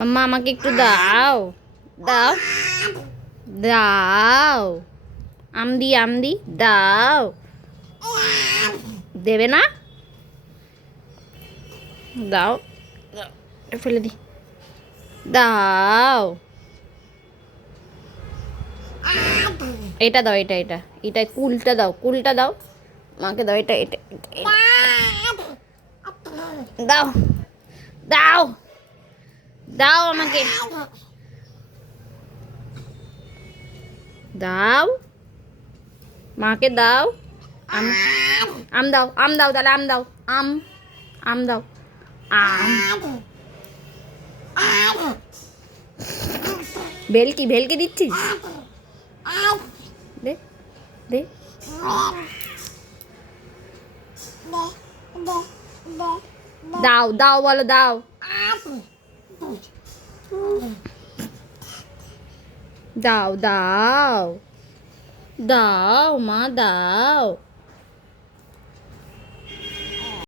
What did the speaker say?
আম্মা আমাকে একটু দাও দাও দাও আমদি দাও দেবে না দাও দাও, এটা ফেলে দি দাও এটা দাও এটা কুলটা দাও মাকে দাও এটা দাও দাও দাও আমাকে দাও মাকে দাও আম আম দাও তাহলে আম দাও আম দাও আম ভেলকি দিচ্ছিস দে দে দাও দাও বলো দাও দাও দাও দাও মা দাও